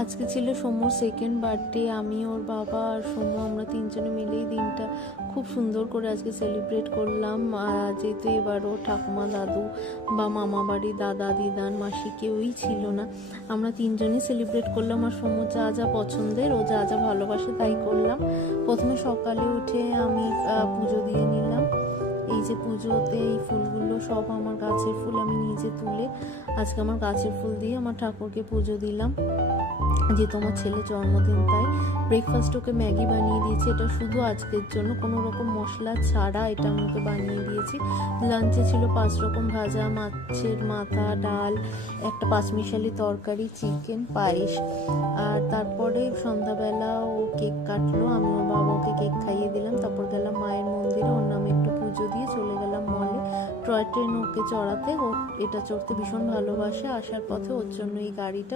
আজকে ছিল সমুর second birthday. আমি, ওর বাবা আর সমু আমরা তিনজনে মিলেই দিনটা খুব সুন্দর করে আজকে সেলিব্রেট করলাম। যেহেতু এবার ওর ঠাকুমা, দাদু বা মামা বাড়ি দাদা, দিদান, মাসি কেউই ছিল না, আমরা তিনজনই সেলিব্রেট করলাম। আর সমু যা যা পছন্দের, ও যা যা ভালোবাসে তাই করলাম। প্রথমে সকালে উঠে আমি পুজো দিয়ে নিলাম। এই যে পুজোতে এই ফুলগুলো সব আমার গাছের ফুল, আমি নিজে তুলে আজকে আমার গাছের ফুল দিয়ে আমার ঠাকুরকে পুজো দিলাম। যেহেতু আমার ছেলের জন্মদিন, তাই ব্রেকফাস্ট ওকে ম্যাগি বানিয়ে দিয়েছি। এটা শুধু আজকের জন্য, কোনো রকম মশলা ছাড়া এটা আমি ওকে বানিয়ে দিয়েছি। লাঞ্চে ছিল 5 রকম ভাজা, মাছের মাথা, ডাল, একটা পাঁচমিশালি তরকারি, চিকেন, পায়েস। আর তারপরে সন্ধ্যাবেলা ও কেক কাটলো, আমি ওর বাবাকে কেক খাইয়ে দিলাম। তারপর গেলাম মায়ের মন্দিরে, ওর নামে একটু পুজো দিয়ে চলে গেলাম মলে। টয় ট্রেন ওকে চড়াতে, ও এটা চড়তে ভীষণ ভালোবাসে। আসার পথে ওর জন্য এই গাড়িটা